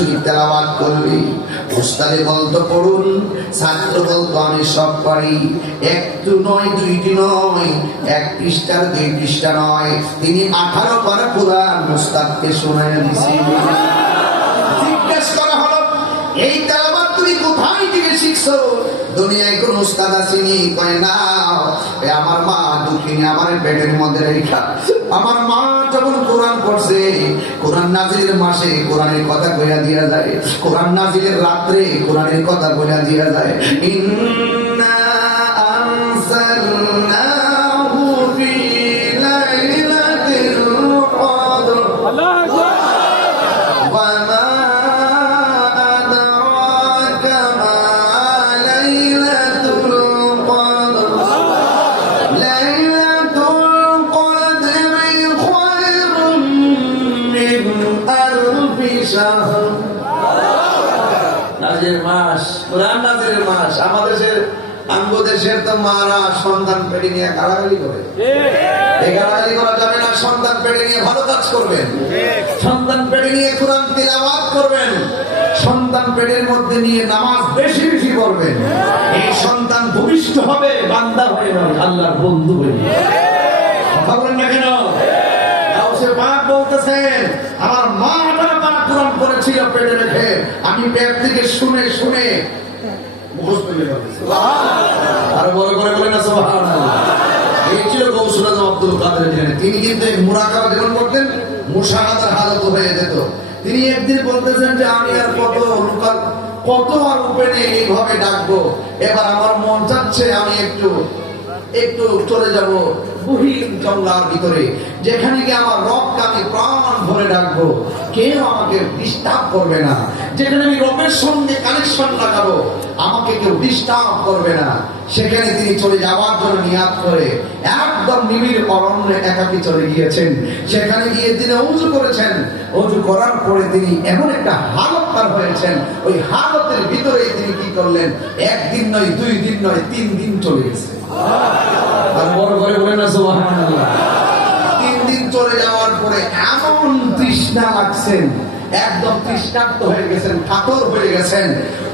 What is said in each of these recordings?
শরীফ তেলাওয়াত করলি, উস্তাদে বলতো পড়ুন, ছাত্র বলতো আমি সব পারি। একটু নয়, দুইটি নয়, এক পৃষ্ঠার 2 পৃষ্ঠা নয়, তিনি 18 পারা কোরআন উস্তাদকে শোনায় দিয়েছেন। জিজ্ঞেস করা হলো, এই তেলাওয়াত তুমি কোথায় থেকে শিখছো? দুনিয়ায় কোন উস্তাদ আসেনি? কয় না, আমার মা দুঃখিনী, আমার পেটের মধ্যে রেখা আমার মা যখন কোরআন পড়ছে, কোরআন নাজিলের মাসে কোরআনের কথা কইয়া দিয়া যায়, কোরআন নাজিলের রাত্রে কোরআনের কথা কইয়া দিয়া যায়। ইন্না আনসালনাহু ফি লাইলাতিল কদর। আল্লাহু আকবার। ওয়া মা আদরাকা মা লাইলাতুল কদর। লাইলাতুল কদরি খায়রুম মিন আলফি শাহর। নাজিলের মাস, কোরআন নাজিলের মাস। আমাদের দেশের তো মারা সন্তান পেটে নিয়ে গালাগালি করে। এই গালাগালি করা যাবে না। সন্তান পেটে নিয়ে ভালো কাজ করবেন, সন্তান পেটে নিয়ে কোরআন তিলাওয়াত করবেন, সন্তান পেটের মধ্যে নিয়ে নামাজ বেশি বেশি পড়বেন। এই সন্তান ভূমিষ্ঠ হবে, বান্দা হয়ে যাবে, আল্লাহর বন্ধু হয়ে যাবে। কথা বলেন না কেন? গাউসে পাক বলতেছেন, আমার মা 18 পারা কোরআন পড়েছিল পেটে রেখে, আমি পেট থেকে শুনে শুনে মুখস্থ করে ফেলেছি। আর বড় করে বলেন না সুবহানাল্লাহ। এই ছিল গৌসুল আজম আব্দুল কাদের জিলানী। তিনি কিন্তু মুরাকাবা যখন করতেন, মুশাহাদার হালত হয়ে যেত। তিনি একদিন বলতেছেন যে আমি আর কত আর উপেনে এইভাবে ডাকবো, এবার আমার মন চাচ্ছে আমি একটু চলে যাব গহীন জঙ্গলার ভিতরে, যেখানে গিয়ে আমার রবকে আমি প্রাণ ভরে ডাকবো, কেউ আমাকে ডিস্টার্ব করবে না, যেখানে আমি রবের সঙ্গে কানেকশন লাগাবো, আমাকে কেউ ডিস্টার্ব করবে না। সেখানে তিনি চলে যাওয়ার জন্য নিয়াত করে একদম নিবিড় অরণ্যে একাকী চলে গিয়েছেন। সেখানে গিয়ে তিনি ওযু করেছেন। ওযু করার পরে তিনি এমন একটা হালত পার হয়েছেন, ওই হালতের ভিতরে তিনি কি করলেন, 1 দিন নয়, 2 দিন নয়, 3 দিন চলে গেছে। আর বড় করে বলেন না সুবহানাল্লাহ। 3 দিন চলে যাওয়ার পরে এমন তৃষ্ণা লাগছেন, একদম তৃষ্ণার্ত হয়ে গেছেন, কাতর হয়ে গেছেন।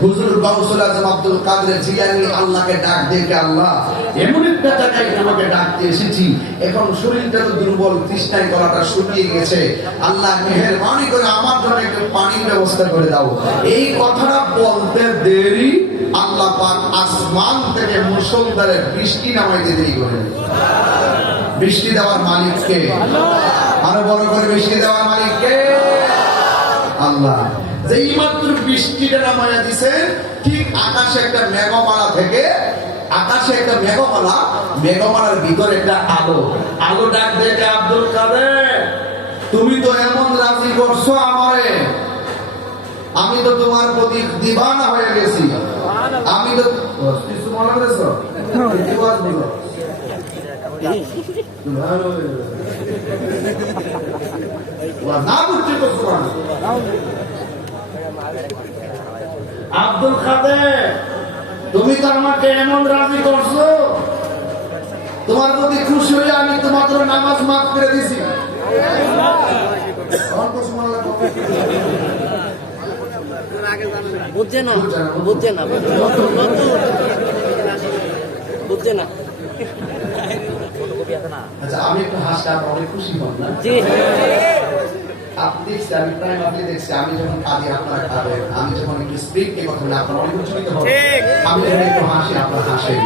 হুজুর গাউসুল আজম আব্দুল কাদের জিলানী আল্লাহকে ডাক দেখে, আল্লাহ এমন একটা জায়গায় তোমাকে ডাকতে এসেছি, এখন শরীরটা তো দুর্বল, তৃষ্ণায় গলাটা শুকিয়ে গেছে, আল্লাহ মেহেরবানি করে আমার জন্য একটু পানির ব্যবস্থা করে দাও। এই কথাটা বলতে দেরি, আল্লাহ পাক আসমান থেকে মুষলধারে বৃষ্টি নামাইতে দেরি করেন। বৃষ্টি দেওয়ার মালিক কে? আরো বড় করে বৃষ্টি দেওয়ার মালিক কে? আল্লাহ। যেই মাত্র বৃষ্টিটা নামাইয়া দিছে, ঠিক আকাশে একটা মেঘমালা থেকে, আকাশে একটা মেঘমালার ভিতরে একটা আলো ডাক দেখে, আব্দুল কাদের তুমি তো এমন রাজি করছো আমারে, আমি তো তোমার প্রতি দিবানা হয়ে গেছি। আমি তো কিছু মনে করেছো আব্দুল কাদের, তুমি তো আমাকে এমন রাজি করছো, তোমার প্রতি খুশি হয়ে আমি তোমার জন্য নামাজ মাফ করে দিছি। বুঝছে না আচ্ছা, আমি একটু হাসি, আপনার অনেক খুশি হন না? আপনি দেখছি, আমি প্রায় আপনি দেখছি, আমি যখন কাঁদি আপনারা কাঁদেন, আমি যখন একটু স্পিক নিয়ে কথা বলি আপনার অনেক উচ্চরিত হন, আমি যখন একটু হাসি আপনার হাসেন।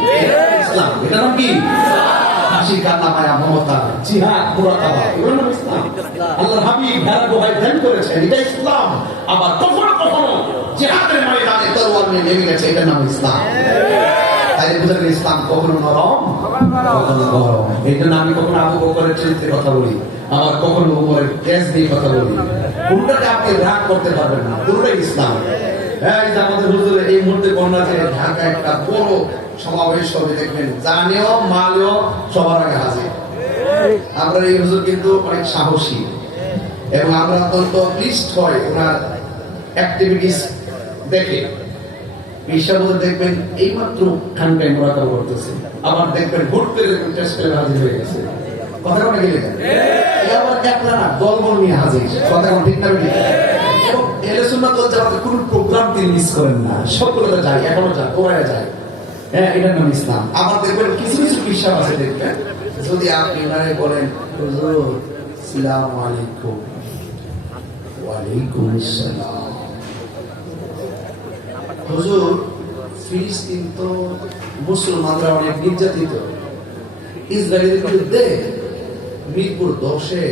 ইসলাম, এটা নাম কি? হাসি, কান্না, মায়া, মমতা, জিহাদ, মুরাকাবা, এগুলো নাম ইসলাম। আল্লাহর হাবিব ভেড়া গুহায় ধ্যান করেছেন, এটা ইসলাম। আবার কখনো কখনো জিহাদের ময়দানে তরোয়ার নিয়ে নেমে গেছে, এটা নাম ইসলাম। তাই বুঝলেন, ইসলাম কখনো নরম, কখনো গরম। এই জন্য আমি কখনো আবু বকরের চরিত্রের কথা বলি, আবার কখনো উমরের কেস দিয়ে কথা বলি। কোনটাকে আপনি রাগ করতে পারবেন না, দুটোই ইসলাম। এই যে আমাদের হুজুরের এই মুহূর্তে বন্যা যে ঢাকা একটা বড় সমাবেশ হবে, দেখবেন জানেও মালেও সবার আগে হাজির। আমরা এই হুজুর কিন্তু অনেক সাহসী, এবং আমরা অত্যন্ত প্লিজড হয় ওনার অ্যাক্টিভিটিস দেখে। বিশ্ববুদ্ধ দেখবেন এইমাত্র খানটায় মোরাকাবা করতেছে, আবার দেখবেন হুট করে টেস্ট করে হাজির হয়ে গেছে। কথা কোন গেলে আবার একলা না, দলবল নিয়ে হাজির। কথা কোন ঠিক না? এবং এহলে সুন্নাত ওয়াল জামাতের কোন প্রোগ্রাম তিনি মিস করেন না, সবগুলোতে যায়, এখনো যায়, কোরআনে যায়। হ্যাঁ, এটার নাম ইসলাম। আবার দেখবেন কিছু কিছু বিশ্বাস আছে, দেখবেন যদি আপনি ওনারে বলেন হুজুর আসসালামু আলাইকুম, ওয়ালাইকুম আসসালাম, হুজুর ফিলিস্তিন তো মুসলমানরা অনেক নির্যাতিত, ইসরায়েলের বিরুদ্ধে মিরপুর 10-এ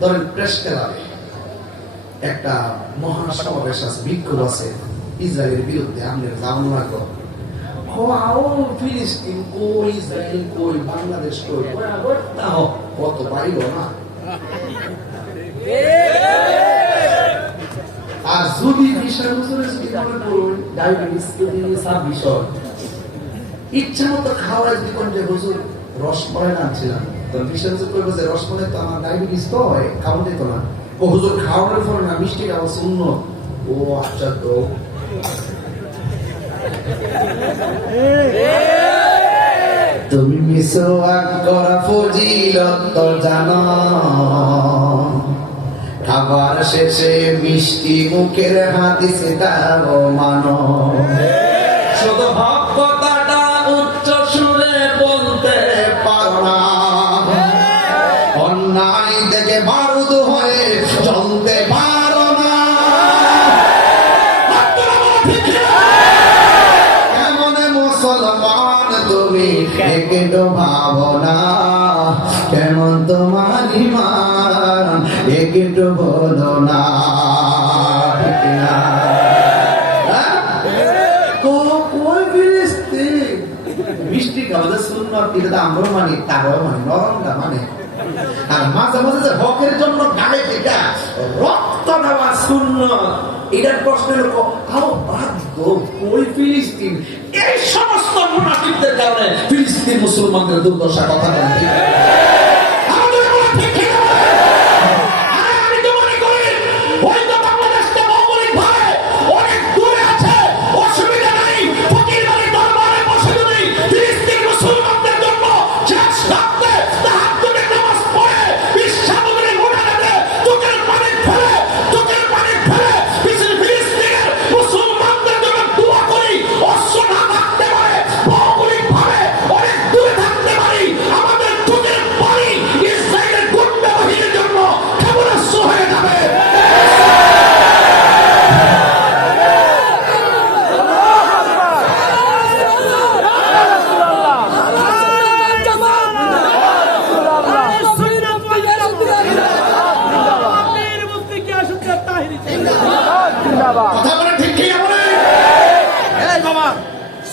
ধরেন প্রেস ক্লাবে একটা মহাসমাবেশ আছে, বিক্ষোভ আছে ইসরায়েলের বিরুদ্ধে, আপনার যাওয়ান লাগো, ফিলিস্তিন কই, ইসরায়েল কই, বাংলাদেশ কই, কত পাইব না। আর যদি বিষয় ডায়াবেটিস বিষয় ইচ্ছা মতো খাওয়া, যদি কোন যে হুজুর রসমলাই আনছিলাম, তো বিষয় করবো যে রসমলাই তো আমার ডায়াবেটিস তো হয়, খাওয়া দিত না, ও হুজুর খাওয়ানোর পরে না মিষ্টি খাওয়া শূন্য। ও আচ্ছা, তো তুমি মিসওয়াক করা ফজিলত তো জানো, খাবার শেষে মিষ্টি মুখের হাদিস তাও মানো, শুধু হক কথাটা উচ্চ সুরে বলতে পারো না, অন্যায় থেকে বারুদ হয়ে চলতে পারো না, এমন মুসলমান তুমি একটু ভাবনা, কেমন তোমার ইমান একটু বলো না। মিষ্টি খাওয়া সুন্নত, এটা আমরাও মানি, তারাও মানে নরমটা মানে, আর মাঝে মাঝে যে হকের জন্য গাড়ি থেকে রক্ত দেওয়া সুন্নত, এটার প্রশ্ন হলো বাধ্য ওই ফিলিস্তিন, এই সমস্ত মুনাফিকদের কারণে ফিলিস্তিন মুসলমানদের দুর্দশা কথা বলতে।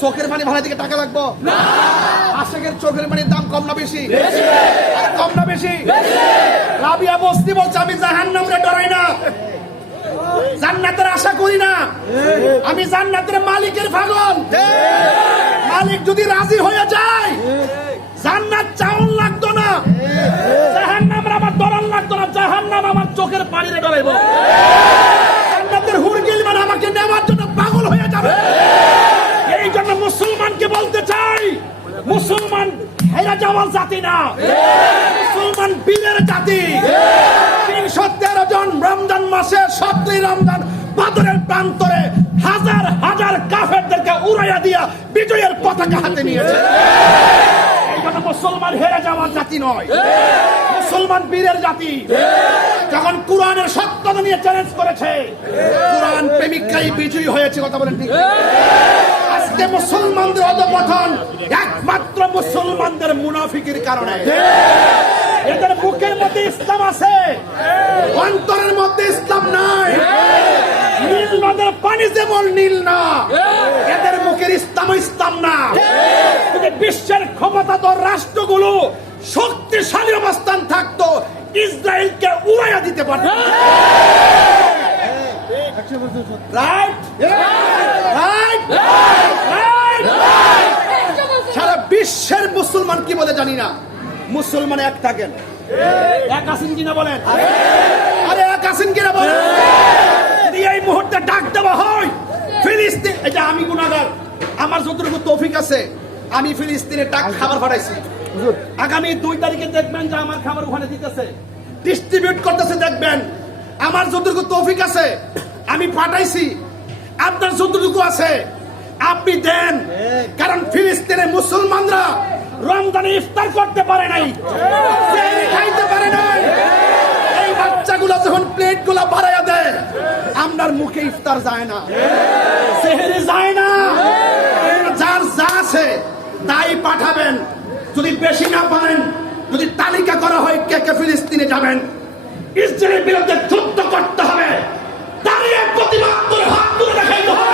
চোখের পানি ভাড়া থেকে টাকা লাগবো না, আশেকের চোখের পানির দাম কম না বেশি? কম না বেশি? রাবিয়া বস্তি বলছে আমি জাহান্নামে ডরাই না, জান্নাতের আশা করি না, আমি জান্নাতের মালিকের পাগল। মালিক যদি রাজি হয়ে যায় জান্নাত চাউন লাগতো না, জাহান্নামের আমার ডরান লাগতো না, জাহান্নাম আমার চোখের পানিতে ডরাইব, জান্নাতের হুরগিল মানে আমাকে নেওয়ার জন্য পাগল হয়ে যাবে। এই জন্য মুসলমানকে বলতে চাই, মুসলমান হেরা যাওয়ার জাতি না, মুসলমান বীরের জাতি। 313 জন রমজান মাসে 7ই রমজান বাদরের প্রান্তরে হাজার হাজার কাফেরদেরকে উড়াইয়া দিয়া বিজয়ের পতাকা হাতে নিয়েছে। এই জন্য মুসলমান হেরা যাওয়ার জাতি নয়, মুসলমান বীরের জাতি। যখন কোরআনের সত্যতা নিয়ে চ্যালেঞ্জ করেছে, কোরআন প্রেমিকরাই বিজয়ী হয়েছে, কথা বলেন ঠিক? আজকে মুসলমানদের অধঃপতন একমাত্র মুসলমানদের মুনাফিকের কারণে। এদের মুখের মধ্যে ইসলাম আছে, অন্তরের মধ্যে ইসলাম নাই। নীল নদের পানি যেমন নীল না, এদের মুখের ইসলাম ইসলাম না। বিশ্বের ক্ষমতাধর রাষ্ট্রগুলো শক্তিশালী অবস্থান থাকতো, ইসরায়েলকে উড়াইয়া দিতে পারত। সারা বিশ্বের মুসলমান কি বলে জানি না, মুসলমান এক থাকেন, এক আছেন কিনা বলেন? আরে এক আছেন কিনা বলেন? এই মুহূর্তে ডাক দেওয়া হয় ফিলিস্তিন, এটা আমি গুনাহগার, আমার যতটুকু তৌফিক আছে আমি ফিলিস্তিনে টাকা খাবার পাঠাইছি। আগামী 2 তারিখে দেখবেন যে আমার খাবার ওখানে দিতেছে, ডিস্ট্রিবিউট করতেছে। দেখবেন আমার যতটুকু তৌফিক আছে আমি পাঠাইছি, আপনার যতটুকু আছে আপনি দেন। কারণ ফিলিস্তিনে মুসলমানরা রমজানে ইফতার করতে পারে নাই, সেহরি খাইতে পারে নাই। এই বাচ্চাগুলো যখন প্লেট গুলা বাড়াইয়া দেয়, আপনার মুখে ইফতার যায় না, সেহরি যায় না। যার যা আছে তাই পাঠাবেন। যদি বেশি না পারেন, যদি তালিকা করা হয় কে কে ফিলিস্তিনে যাবেন, ইসরায়েলের বিরুদ্ধে যুদ্ধ করতে হবে, দাঁড়িয়ে প্রতিবাদ করে হাত তুলে দেখাইতে হবে।